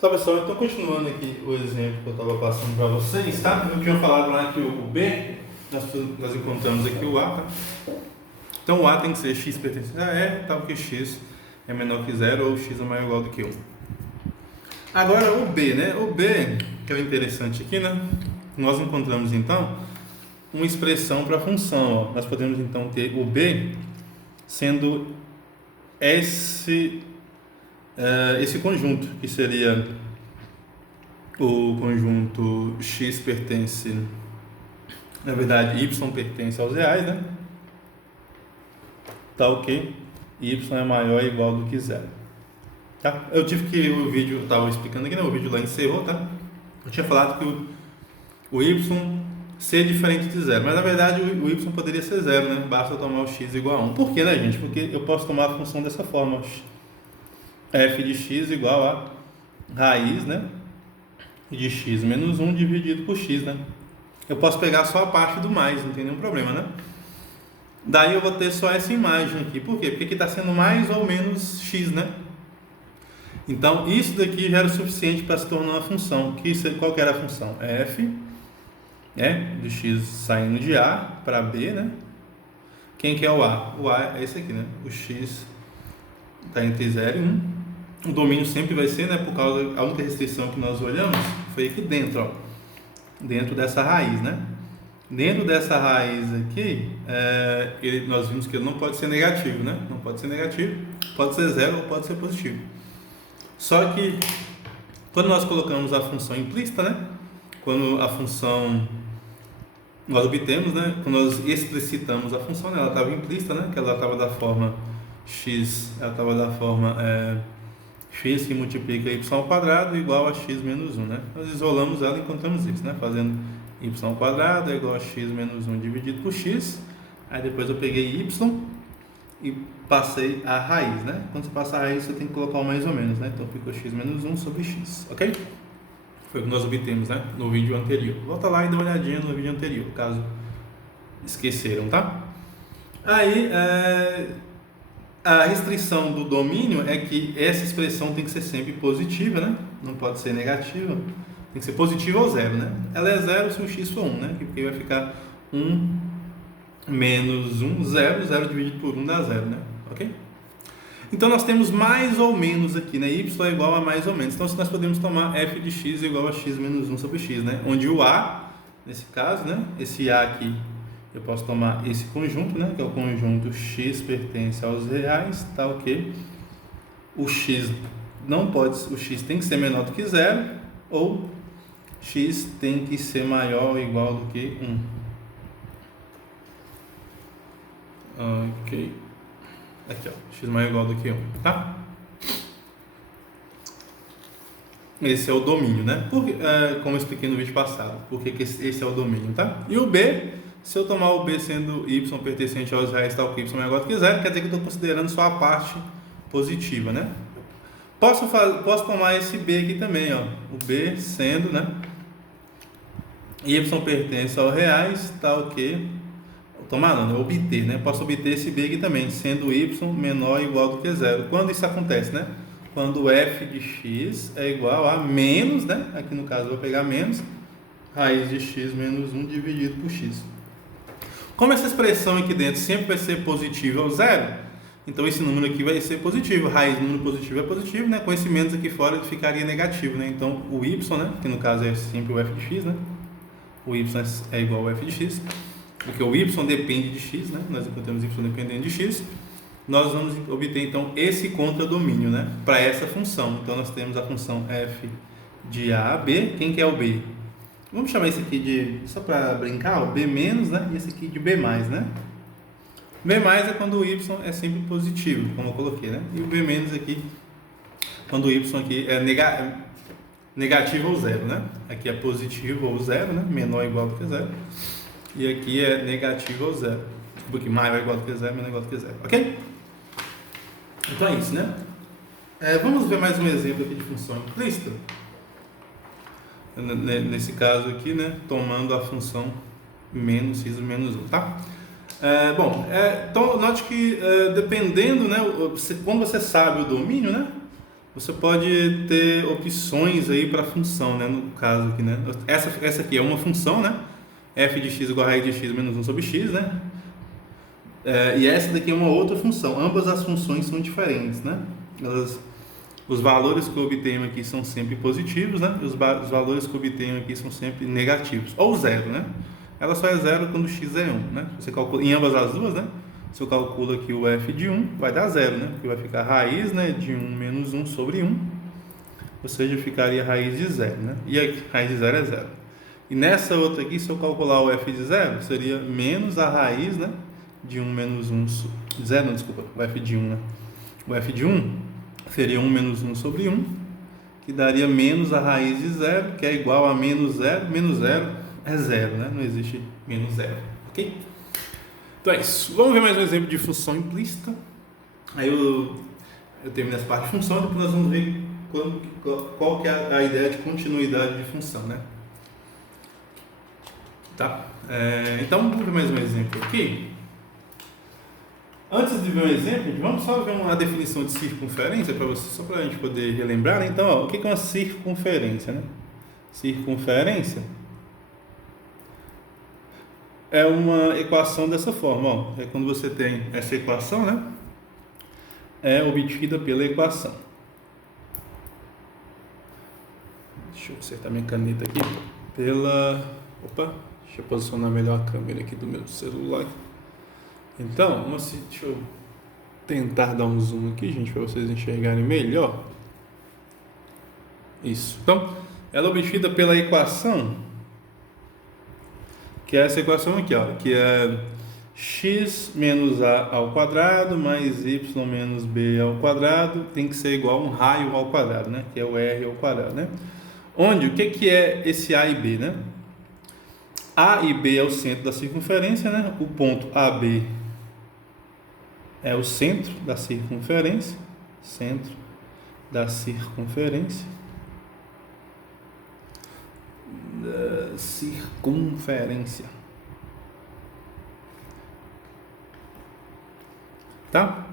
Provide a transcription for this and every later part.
Tá, pessoal, então continuando aqui o exemplo que eu estava passando para vocês, tá? Eu tinha falado lá que o B, nós encontramos aqui o A, tá? Então o A tem que ser x pertencente a E, tal que x é menor que 0 ou x é maior ou igual do que 1. Agora o B, né? O B, que é o interessante aqui, né? Nós encontramos então uma expressão para a função, ó. Nós podemos então ter o B sendo esse conjunto, que seria o conjunto x pertence, na verdade, y pertence aos reais, né? Tal que y é maior ou igual do que 0. Tá? Eu tive que, o vídeo, eu estava explicando aqui, né? O vídeo lá encerrou, tá? Eu tinha falado que o y ser diferente de 0, mas na verdade o y poderia ser 0, né? Basta eu tomar o x igual a 1. Por quê, né, gente? Porque eu posso tomar a função dessa forma, f de x igual a raiz, né, de x menos 1 dividido por x, né? Eu posso pegar só a parte do mais, não tem nenhum problema, né? Daí eu vou ter só essa imagem aqui. Por quê? Porque aqui está sendo mais ou menos x, né? Então isso daqui já era o suficiente para se tornar uma função. Qual que era a função? F, né, de x saindo de A para B, né? Quem que é o A? O A é esse aqui, né? O x está entre 0 e 1. O domínio sempre vai ser, né, por causa, a única restrição que nós olhamos foi aqui dentro, ó, dentro dessa raiz, né? Dentro dessa raiz aqui, nós vimos que ele não pode ser negativo, né? Não pode ser negativo, pode ser 0 ou pode ser positivo. Só que, quando nós colocamos a função implícita, né? Quando a função, nós obtemos, né? Quando nós explicitamos a função, né? Ela estava implícita, né? Que ela estava da forma x, ela estava da forma x que multiplica y ao quadrado igual a x menos 1, né? Nós isolamos ela e encontramos isso, né? Fazendo y ao quadrado é igual a x menos 1 dividido por x. Aí depois eu peguei y e passei a raiz, né? Quando você passa a raiz, você tem que colocar o mais ou menos, né? Então ficou x menos 1 sobre x, ok? Foi o que nós obtemos, né? No vídeo anterior. Volta lá e dá uma olhadinha no vídeo anterior, caso esqueceram, tá? Aí, a restrição do domínio é que essa expressão tem que ser sempre positiva, né? Não pode ser negativa. Tem que ser positiva ou 0, né? Ela é 0 se o x for 1, né? Porque vai ficar 1 menos 1, 0. 0 dividido por 1 dá 0, né? Ok? Então, nós temos mais ou menos aqui, né? Y é igual a mais ou menos. Então, nós podemos tomar f de x igual a x menos 1 sobre x, né? Onde o a, nesse caso, né? Esse a aqui, eu posso tomar esse conjunto, né? Que é o conjunto x pertence aos reais, tal que o x não pode, o x tem que ser menor do que 0 ou x tem que ser maior ou igual do que 1. Ok. Aqui, ó, x maior ou igual do que 1, tá? Esse é o domínio, né? Como eu expliquei no vídeo passado, porque esse é o domínio, tá? E o B, se eu tomar o B sendo y pertencente aos reais tal que y maior ou igual do que 0, quer dizer que eu estou considerando só a parte positiva, né? Posso tomar esse B aqui também, ó. O B sendo, né, y pertence aos reais tal que... Tomar não, né? Obter, né? Posso obter esse B aqui também, sendo y menor ou igual do que 0. Quando isso acontece, né? Quando f de x é igual a menos, né? Aqui no caso eu vou pegar menos, raiz de x menos 1 dividido por x. Como essa expressão aqui dentro sempre vai ser positiva ao 0, então esse número aqui vai ser positivo. Raiz do número positivo é positivo, né? Com esse menos aqui fora ele ficaria negativo, né? Então o y, né? Que no caso é sempre o f de x, né? O y é igual ao f de x. Porque o y depende de x, né? Nós encontramos y dependente de x. Nós vamos obter então esse contradomínio, né? Para essa função. Então nós temos a função f de a a b. Quem que é o b? Vamos chamar esse aqui de, só para brincar, o b menos, né? E esse aqui de b mais, né? B mais é quando o y é sempre positivo, como eu coloquei, né? E o b menos aqui, quando o y aqui é negativo ou 0, né? Aqui é positivo ou 0, né? Menor ou igual do que 0. E aqui é negativo ou 0. Porque maior é igual do que 0, menor é igual do que 0. Ok? Então é isso, né? Vamos ver mais um exemplo aqui de função implícita. Nesse caso aqui, né? Tomando a função menos x menos 1, tá? Então note que dependendo, né? Quando você sabe o domínio, né? você pode ter opções aí para função, né? No caso aqui, né? Essa aqui é uma função, né? F de x igual a raiz de x menos 1 sobre x, né? E essa daqui é uma outra função. Ambas as funções são diferentes, né? Os valores que eu obtenho aqui são sempre positivos, né? E os valores que eu obtenho aqui são sempre negativos. Ou zero, né? Ela só é zero quando x é 1, né? Você calcula em ambas as duas, né? Se eu calculo aqui o f de 1, vai dar zero, né? Porque vai ficar raiz, né, de 1 menos 1 sobre 1. Ou seja, ficaria raiz de zero, né? E aqui, raiz de zero é zero. E nessa outra aqui, se eu calcular o f de zero, seria menos a raiz, né, de 1 menos 1... Zero, não, desculpa, o f de 1, né? O f de 1 seria 1 menos 1 sobre 1, que daria menos a raiz de zero, que é igual a menos zero. Menos zero é zero, né? Não existe menos zero, ok? Então é isso. Vamos ver mais um exemplo de função implícita. Aí eu termino essa parte de função, depois nós vamos ver qual que é a ideia de continuidade de função, né? Tá? Então vamos ver mais um exemplo aqui. Antes de ver um exemplo, vamos só ver uma definição de circunferência para você, só para a gente poder relembrar, né? Então, ó, o que é uma circunferência, né? Circunferência é uma equação dessa forma, ó. É quando você tem essa equação, né? É obtida pela equação. Deixa eu acertar minha caneta aqui. Opa, deixa eu posicionar melhor a câmera aqui do meu celular. Então, deixa eu tentar dar um zoom aqui, gente, para vocês enxergarem melhor. Isso. Então, ela é obtida pela equação, que é essa equação aqui, ó, que é x menos a ao quadrado mais y menos b ao quadrado tem que ser igual a um raio ao quadrado, né? Que é o r ao quadrado, né? Onde, o que é esse a e b, né? A e b é o centro da circunferência, né? O ponto AB é o centro da circunferência, centro da circunferência, tá?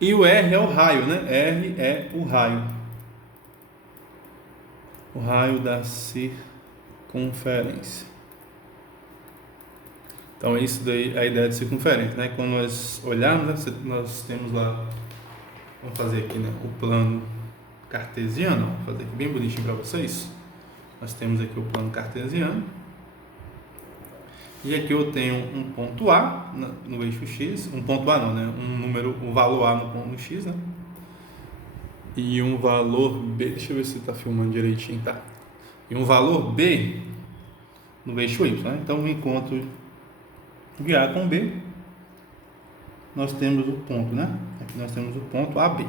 E o R é o raio, né? R é o raio da circunferência. Então, isso daí é a ideia de circunferência, né? Quando nós olharmos, né, nós temos lá, vamos fazer aqui, né, o plano cartesiano, vou fazer aqui bem bonitinho para vocês. Nós temos aqui o plano cartesiano. E aqui eu tenho um ponto A no eixo X, um ponto A não, né? Um valor A no X, né? E um valor B, deixa eu ver se está filmando direitinho, tá? E um valor B no eixo Y, né? Então, o encontro de A com B, nós temos o ponto, né? Aqui nós temos o ponto AB.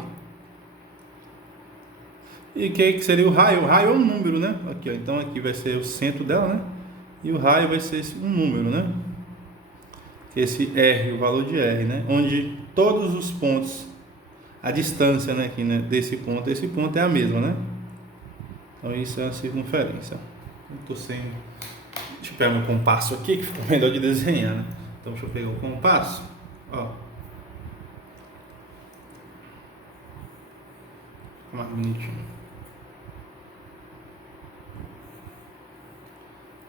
E o que seria o raio? O raio é um número, né? Aqui, ó. Então aqui vai ser o centro dela, né? E o raio vai ser um número, né? Esse R, o valor de R, né? Onde todos os pontos, a distância, né, aqui, né, desse ponto a esse ponto é a mesma, né? Então isso é a circunferência. Eu tô sem... Deixa eu pegar meu compasso aqui, que fica melhor de desenhar, né? Então, deixa eu pegar o compasso. Ó. Fica mais bonitinho.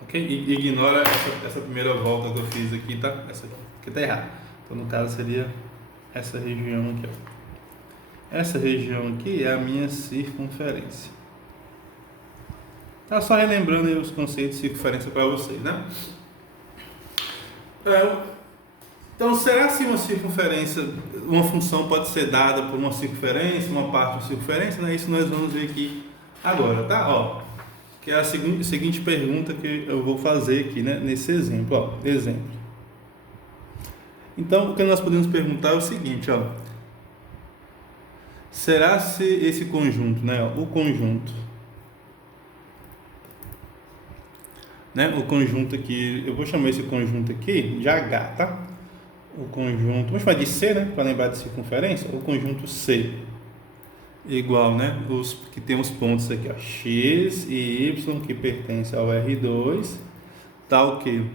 Ok? Ignora essa primeira volta que eu fiz aqui, tá? Essa aqui tá errada. Então, no caso, seria essa região aqui, ó. Essa região aqui é a minha circunferência. Tá só relembrando aí os conceitos de circunferência para vocês, né? Então, será que uma circunferência, uma função pode ser dada por uma circunferência, uma parte de uma circunferência? Né? Isso nós vamos ver aqui agora, tá? Ó, que é a seguinte pergunta que eu vou fazer aqui, né? Nesse exemplo, ó, exemplo. Então, o que nós podemos perguntar é o seguinte, ó. Será se esse conjunto, né? O conjunto, né? O conjunto aqui, eu vou chamar esse conjunto aqui de H, tá? O conjunto, vamos chamar de C, né? Para lembrar de circunferência, o conjunto C igual, né? Que tem os pontos aqui, ó, X e Y que pertence ao R2, tal que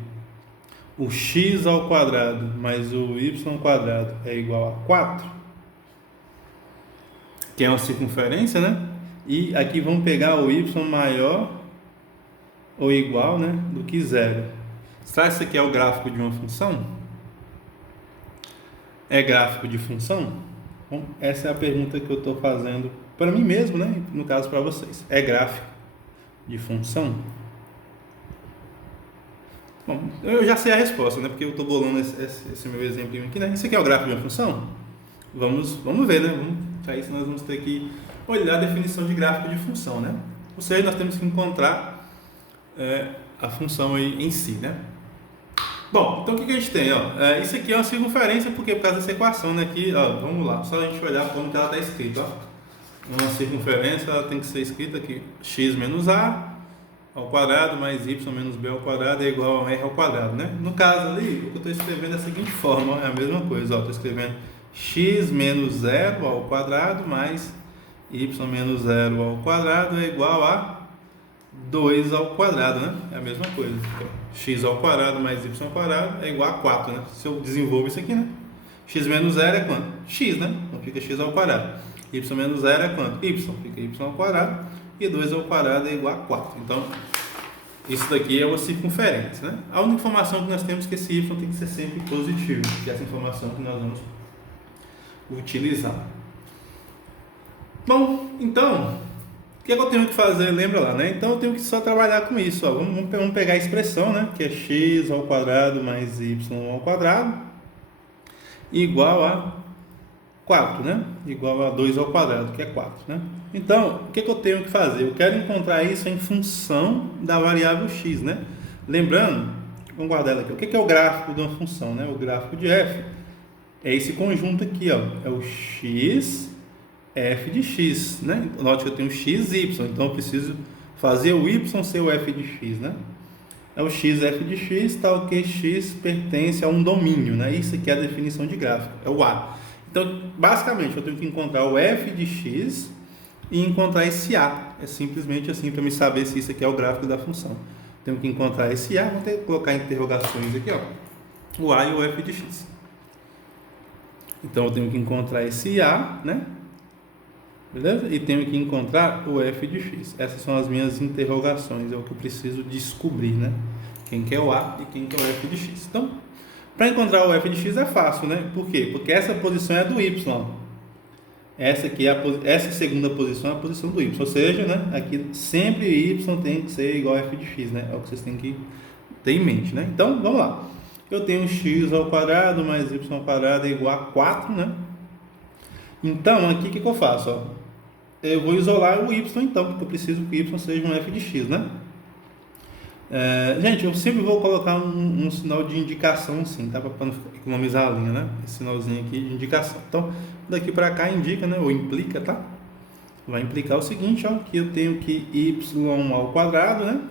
o X ao quadrado mais o Y ao quadrado é igual a 4. que é uma circunferência, né? E aqui vamos pegar o y maior ou igual, né, do que zero. Será que isso aqui é o gráfico de uma função? É gráfico de função? Bom, essa é a pergunta que eu estou fazendo para mim mesmo, né? No caso para vocês. É gráfico de função? Bom, eu já sei a resposta, né? Porque eu estou bolando esse meu exemplo aqui, né? Isso aqui é o gráfico de uma função? Vamos ver, né? Para isso nós vamos ter que olhar a definição de gráfico de função, né? Ou seja, nós temos que encontrar a função aí em si, né? Bom, então o que a gente tem? Ó? Isso aqui é uma circunferência, porque por causa dessa equação, né? Aqui, ó, vamos lá, só a gente olhar como que ela está escrita. Ó. Uma circunferência ela tem que ser escrita aqui: x menos a ao quadrado mais y menos b ao quadrado é igual a r ao quadrado, né? No caso ali, o que eu estou escrevendo é da seguinte forma: ó, é a mesma coisa. Estou escrevendo x menos 0 ao quadrado mais y menos 0 ao quadrado é igual a 2 ao quadrado, né? É a mesma coisa. Então, x ao quadrado mais y ao quadrado é igual a 4, né? Se eu desenvolvo isso aqui, né? X menos 0 é quanto? X, né? Então fica x ao quadrado. Y menos 0 é quanto? Y. Fica y ao quadrado. E 2 ao quadrado é igual a 4. Então, isso daqui é uma circunferência, né? A única informação que nós temos é que esse y tem que ser sempre positivo, que é essa informação que nós vamos utilizar. Bom, então, o que eu tenho que fazer? Lembra lá, né? Então eu tenho que só trabalhar com isso. Ó. Vamos pegar a expressão, né? Que é x ao quadrado mais y ao quadrado igual a 4, né? Igual a 2 ao quadrado, que é 4, né? Então, o que eu tenho que fazer? Eu quero encontrar isso em função da variável x, né? Lembrando, vamos guardar ela aqui. O que é o gráfico de uma função, né? O gráfico de f é esse conjunto aqui, ó. É o x f de x, né? Note que eu tenho x, y, então eu preciso fazer o y ser o f de x, né? É o x f de x, tal que x pertence a um domínio, né? Isso aqui é a definição de gráfico, é o a. Então, basicamente, eu tenho que encontrar o f de x e encontrar esse a. É simplesmente assim para me saber se isso aqui é o gráfico da função. Tenho que encontrar esse a, vou ter que colocar interrogações aqui, ó. O a e o f de x. Então, eu tenho que encontrar esse a, né? Beleza? E tenho que encontrar o f de x. Essas são as minhas interrogações, é o que eu preciso descobrir, né? Quem que é o a e quem que é o f de x. Então, para encontrar o f de x é fácil, né? Por quê? Porque essa posição é do y. Essa aqui essa segunda posição é a posição do y. Ou seja, né? Aqui sempre y tem que ser igual a f de x, né? É o que vocês têm que ter em mente, né? Então, vamos lá. Eu tenho x ao quadrado mais y ao quadrado é igual a 4, né? Então, aqui o que eu faço? Ó? Eu vou isolar o y então, porque eu preciso que o y seja um f de x, né? Gente, eu sempre vou colocar um sinal de indicação assim, tá? Para não economizar a linha, né? Esse sinalzinho aqui de indicação. Então, daqui para cá indica, né? Ou implica, tá? Vai implicar o seguinte, ó, que eu tenho que y ao quadrado, né?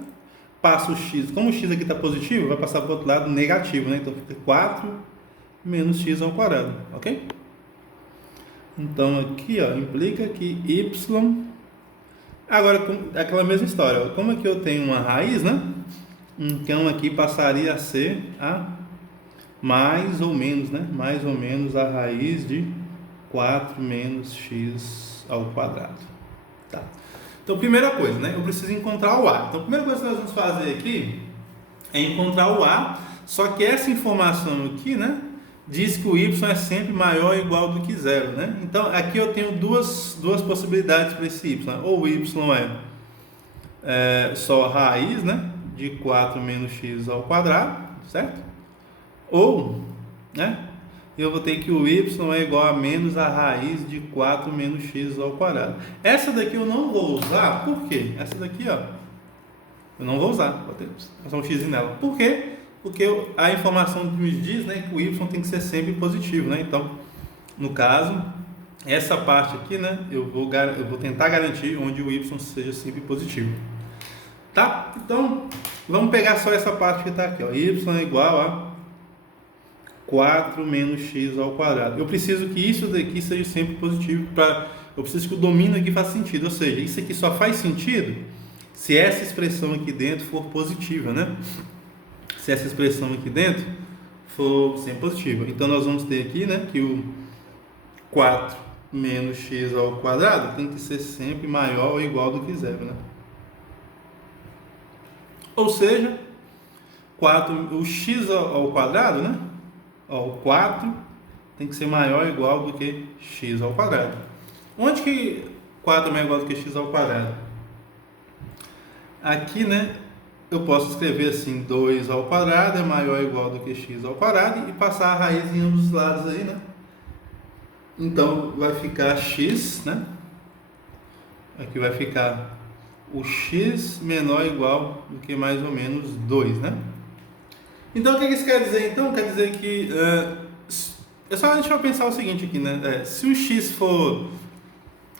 Passo o x, como o x aqui está positivo, vai passar para o outro lado negativo, né? Então, fica 4 menos x ao quadrado, ok? Então, aqui, ó, implica que y... Agora, aquela mesma história, ó, como é que eu tenho uma raiz, né? Então, aqui passaria a ser a mais ou menos, né? Mais ou menos a raiz de 4 menos x ao quadrado. Tá. Então, primeira coisa, né? Eu preciso encontrar o a. Então, a primeira coisa que nós vamos fazer aqui é encontrar o a, só que essa informação aqui, né? Diz que o y é sempre maior ou igual do que zero, né? Então, aqui eu tenho duas possibilidades para esse y. Ou o y é só a raiz, né? De 4 menos x ao quadrado, certo? Ou, né? Eu vou ter que o y é igual a menos a raiz de 4 menos x ao quadrado. Essa daqui eu não vou usar, por quê? Essa daqui, ó, eu não vou usar, vou passar um x nela. Por quê? Porque a informação me diz, né, que o y tem que ser sempre positivo, né? Então, no caso, essa parte aqui, né, eu vou tentar garantir onde o y seja sempre positivo. Tá? Então, vamos pegar só essa parte que está aqui, ó. Y é igual a 4 menos x ao quadrado. Eu preciso que isso daqui seja sempre positivo, eu preciso que o domínio aqui faça sentido, ou seja, isso aqui só faz sentido se essa expressão aqui dentro for positiva, né? Se essa expressão aqui dentro for sempre positiva. Então, nós vamos ter aqui, né, que o 4 menos x ao quadrado tem que ser sempre maior ou igual do que zero, né? Ou seja, 4, o x ao quadrado, né? Ó, o 4 tem que ser maior ou igual do que x ao quadrado. Onde que 4 é maior ou igual do que x ao quadrado? Aqui, né? Eu posso escrever assim, 2 ao quadrado é maior ou igual do que x ao quadrado e passar a raiz em ambos os lados aí, né? Então, vai ficar x, né? Aqui vai ficar o x menor ou igual do que mais ou menos 2, né? Então, o que isso quer dizer? Então, quer dizer que... é só a gente pensar o seguinte aqui, né? Se o x for...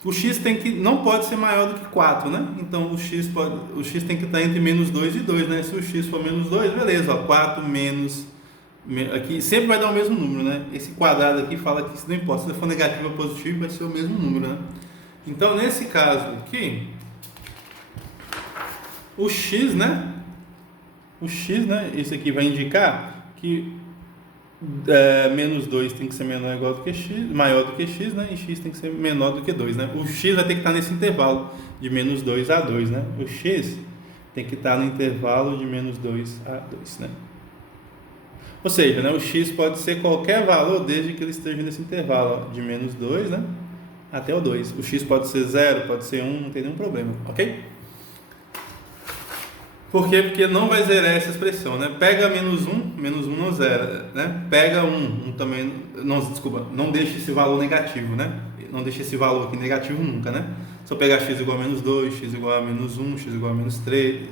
O x não pode ser maior do que 4, né? Então, o x tem que estar entre menos 2 e 2, né? Se o x for menos 2, beleza, ó, 4 menos... Aqui sempre vai dar o mesmo número, né? Esse quadrado aqui fala que não importa, se for negativo ou positivo, vai ser o mesmo número, né? Então, nesse caso aqui, o x, né? Isso aqui vai indicar que menos 2 tem que ser menor ou igual do que x, maior do que x, né? E x tem que ser menor do que 2, né? O x vai ter que estar nesse intervalo de menos 2 a 2, né? O x tem que estar no intervalo de menos 2 a 2, né? Ou seja, né, o x pode ser qualquer valor desde que ele esteja nesse intervalo ó, de menos 2, né, até o 2. O x pode ser 0, pode ser 1, não tem nenhum problema, ok? Por quê? Porque não vai zerar essa expressão, né? Pega menos 1 não zera, né? Pega 1 também, não deixe esse valor negativo, né? Não deixe esse valor aqui negativo nunca, né? Se eu pegar x igual a menos 2, x igual a menos 1, x igual a menos 3,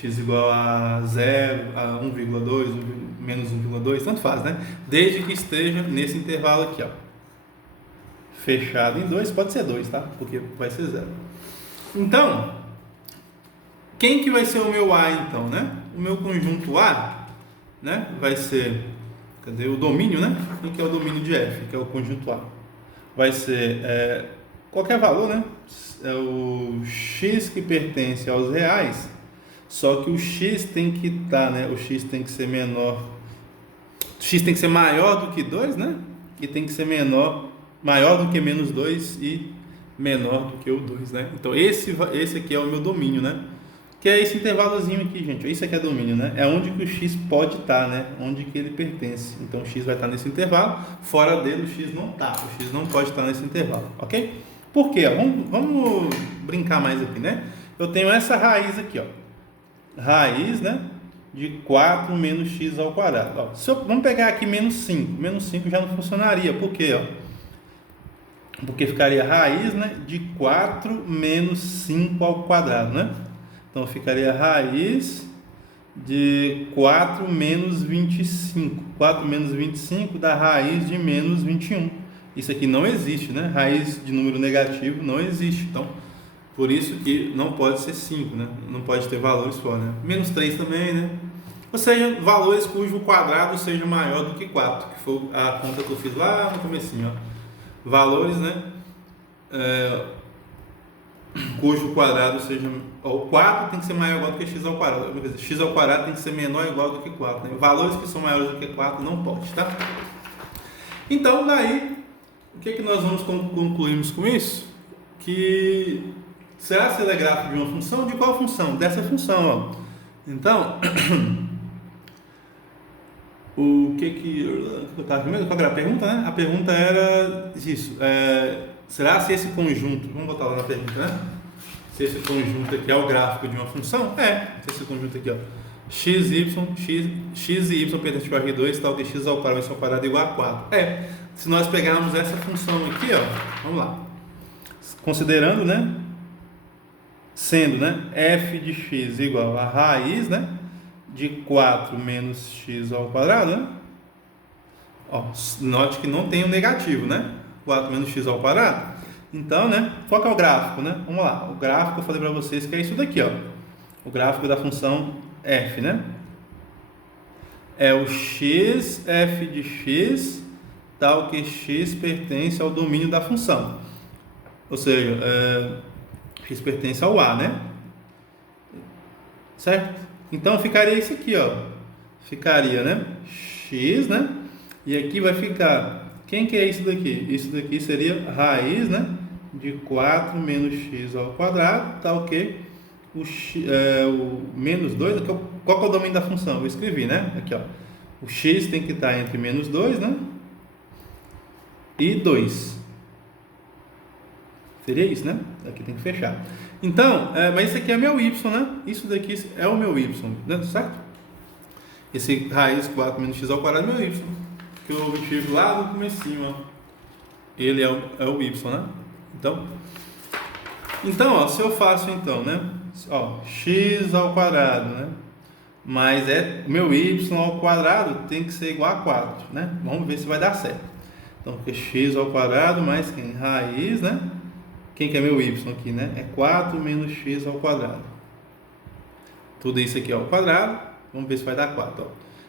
x igual a 0, a 1,2, menos 1,2, tanto faz, né? Desde que esteja nesse intervalo aqui, ó. Fechado em 2, pode ser 2, tá? Porque vai ser 0. Então, quem que vai ser o meu A, então, né? O meu conjunto A, né? Vai ser, cadê o domínio, né? Quem que é o domínio de F, que é o conjunto A? Vai ser qualquer valor, né? É o x que pertence aos reais, só que o x tem que estar, né? O x tem que ser menor, o x tem que ser maior do que 2, né? E tem que ser maior do que menos 2 e menor do que o 2, né? Então esse aqui é o meu domínio, né? Que é esse intervalozinho aqui, gente. Isso aqui é domínio, né? É onde que o x pode estar, né? Onde que ele pertence. Então o x vai estar nesse intervalo. Fora dele o x não está. O x não pode estar nesse intervalo, ok? Por quê? Vamos brincar mais aqui, né? Eu tenho essa raiz aqui, ó. Raiz, né? De 4 menos x ao quadrado. Ó, vamos pegar aqui menos 5. Menos 5 já não funcionaria. Por quê? Ó? Porque ficaria raiz, né? De 4 menos 5 ao quadrado, né? Então, ficaria raiz de 4 menos 25. 4 menos 25 dá raiz de menos 21. Isso aqui não existe, né? Raiz de número negativo não existe. Então, por isso que não pode ser 5, né? Não pode ter valores fora, né? Menos 3 também, né? Ou seja, valores cujo quadrado seja maior do que 4, que foi a conta que eu fiz lá no comecinho, ó. Valores, né? Cujo quadrado seja... O 4 tem que ser maior ou igual do que x ao quadrado. X ao quadrado tem que ser menor ou igual do que 4. Né? Valores que são maiores do que 4 não pode, tá? Então, daí, o que nós vamos concluirmos com isso? Que será se ele é gráfico de uma função? De qual função? Dessa função, ó. Então, o que eu estava primeiro? Qual era a pergunta, né? A pergunta era isso. Será se esse conjunto... Vamos botar lá na pergunta, né? Se esse conjunto aqui é o gráfico de uma função? Se esse conjunto aqui, ó, x e y pertence ao R2, tal que x ao quadrado igual a 4. Se nós pegarmos essa função aqui, ó, vamos lá. Considerando, né? Sendo, né? F de x igual a raiz, né? De 4 menos x ao quadrado, né? Ó, note que não tem o negativo, né? 4 menos x ao quadrado. Então, né? Qual que é o gráfico, né? Vamos lá. O gráfico eu falei para vocês que é isso daqui, ó. O gráfico da função f, né? É o x, f de x, tal que x pertence ao domínio da função. Ou seja, x pertence ao a, né? Certo? Então, ficaria isso aqui, ó. Ficaria, né? X, né? E aqui vai ficar Quem que é isso daqui? Isso daqui seria raiz, né, de 4 menos x ao quadrado, tá ok? O menos 2, qual que é o domínio da função? Eu escrevi, né? Aqui, ó. O x tem que estar entre menos 2, né? E 2. Seria isso, né? Aqui tem que fechar. Então, mas isso aqui é meu y, né? Isso daqui é o meu y, né? Certo? Esse raiz 4 menos x ao quadrado é meu y. Que eu tive lá no comecinho, ó. Ele é o y, né? Então, ó, se eu faço então, né? Ó, x ao quadrado, né? Mas meu y ao quadrado tem que ser igual a 4, né? Vamos ver se vai dar certo. Então, porque x ao quadrado mais quem? Raiz, né? Quem que é meu y aqui, né? É 4 menos x ao quadrado. Tudo isso aqui ao quadrado. Vamos ver se vai dar 4, ó.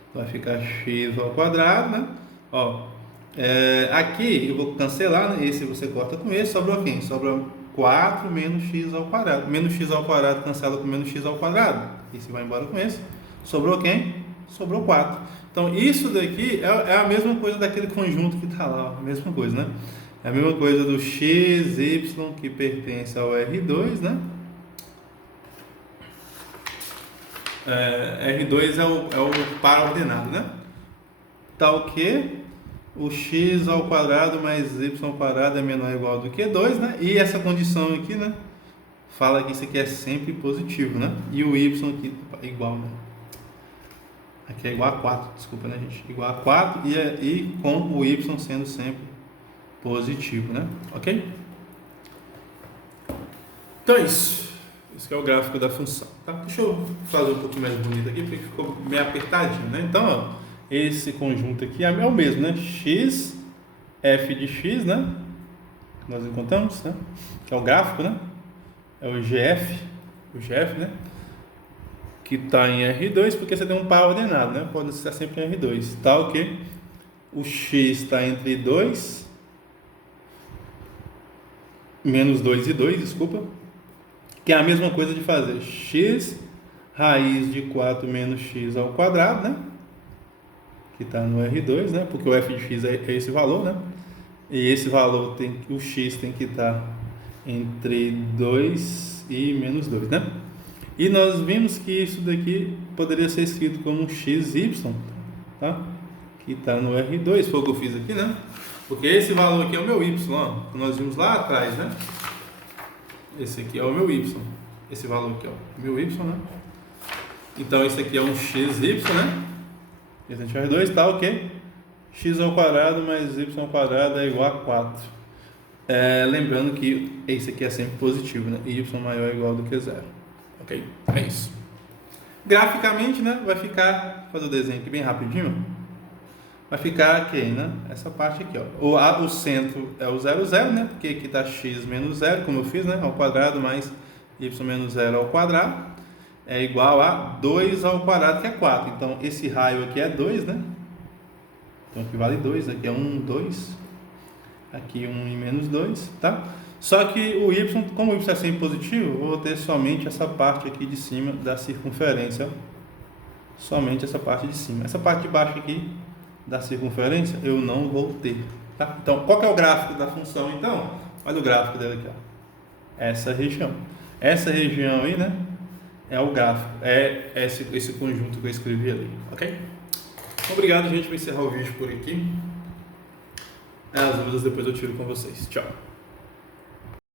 Então, vai ficar x ao quadrado, né? Ó, aqui eu vou cancelar, né? Esse você corta com esse. Sobrou quem? Sobra 4 menos x ao quadrado. Menos x ao quadrado cancela com menos x ao quadrado. Esse vai embora com esse. Sobrou quem? Sobrou 4. Então, isso daqui é a mesma coisa daquele conjunto que está lá. Ó. A mesma coisa, né? É a mesma coisa do x, y, que pertence ao R2, né? R2 é o par ordenado, né? Tal que o x ao quadrado mais y ao quadrado é menor ou igual do que 2, né? E essa condição aqui, né? Fala que isso aqui é sempre positivo, né? E o y aqui é igual, né? Aqui é igual a 4, desculpa, né, gente? Igual a 4 e com o y sendo sempre positivo, né? Ok? Então é isso. Esse que é o gráfico da função, tá? Deixa eu fazer um pouquinho mais bonito aqui, porque ficou meio apertadinho, né? Então, ó, esse conjunto aqui é o mesmo, né? X, f de x, né? Nós encontramos, né? Que é o gráfico, né? É o GF, né? Que está em R2, porque você tem um par ordenado, né? Pode estar sempre em R2. Tá ok? O x está entre 2, menos 2 e 2, desculpa. Que é a mesma coisa de fazer x raiz de 4 menos x ao quadrado, né? Que está no R2, né? Porque o f de x é esse valor, né? E esse valor o x tem que estar entre 2 e menos 2, né? E nós vimos que isso daqui poderia ser escrito como um xy, tá? Que está no R2, foi o que eu fiz aqui, né? Porque esse valor aqui é o meu y, ó, que nós vimos lá atrás, né? Esse aqui é o meu y, esse valor aqui, ó, meu y, né? Então, esse aqui é um xy, né? Esse aqui é R2, tá ok? X ao quadrado mais y ao quadrado é igual a 4. Lembrando que esse aqui é sempre positivo, né? Y maior ou igual do que 0. Ok? É isso. Graficamente, né? Vai ficar, vou fazer o desenho aqui bem rapidinho. Vai ficar aqui, né? Essa parte aqui, ó. O centro é o 0, 0, né? Porque aqui está x menos 0, como eu fiz, né? Ao quadrado mais y menos 0 ao quadrado é igual a 2 ao quadrado, que é 4. Então, esse raio aqui é 2, né? Então, aqui vale 2. Aqui é 1, 2. Aqui 1 e menos 2, tá? Só que o y, como o y é sempre positivo, eu vou ter somente essa parte aqui de cima da circunferência. Somente essa parte de cima. Essa parte de baixo aqui da circunferência eu não vou ter, tá? Então, qual que é o gráfico da função, então? Olha o gráfico dela aqui, ó. Essa região. Essa região aí, né? É o gráfico. É esse conjunto que eu escrevi ali, ok? Obrigado, gente. Vou encerrar o vídeo por aqui. As dúvidas depois eu tiro com vocês. Tchau.